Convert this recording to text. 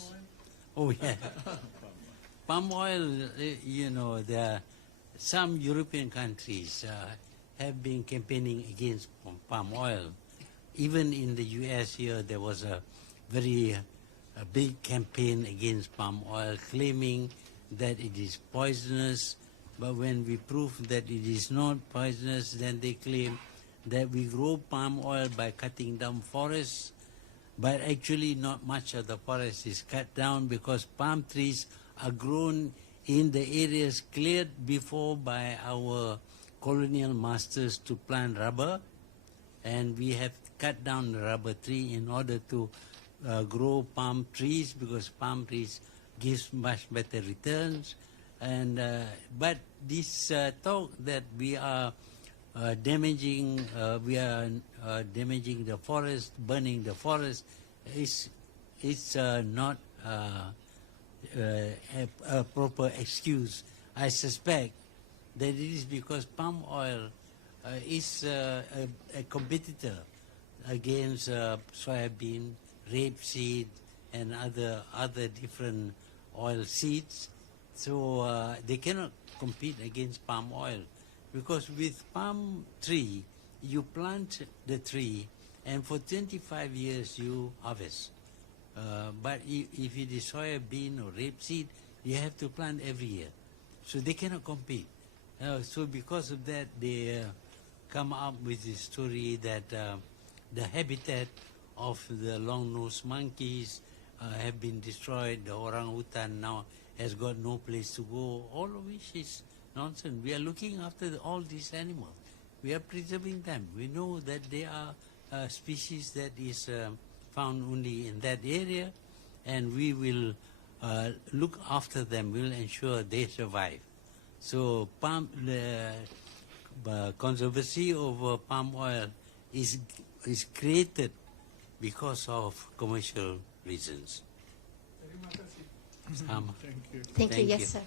Yes. Oh, yeah. Palm oil, you know, some European countries have been campaigning against palm oil. Even in the US here, there was a very big campaign against palm oil, claiming that it is poisonous. But when we prove that it is not poisonous, then they claim that we grow palm oil by cutting down forests. But actually not much of the forest is cut down because palm trees are grown in the areas cleared before by our colonial masters to plant rubber. And we have cut down the rubber tree in order to grow palm trees because palm trees gives much better returns. And but this talk that we are damaging the forest, burning the forest, is not a proper excuse. I suspect that it is because palm oil is a competitor against soybean, rapeseed, and other different oil seeds. So they cannot compete against palm oil, because with palm tree, you plant the tree, and for 25 years you harvest. But if it is soybean or rapeseed, you have to plant every year. So they cannot compete. So because of that, they come up with this story that the habitat of the long-nosed monkeys have been destroyed. The orangutan now has got no place to go, all of which is nonsense. We are looking after all these animals. We are preserving them. We know that they are a species that is found only in that area, and we will look after them. We will ensure they survive. So the controversy over palm oil is created because of commercial reasons. Thank you. Thank you. Yes, sir.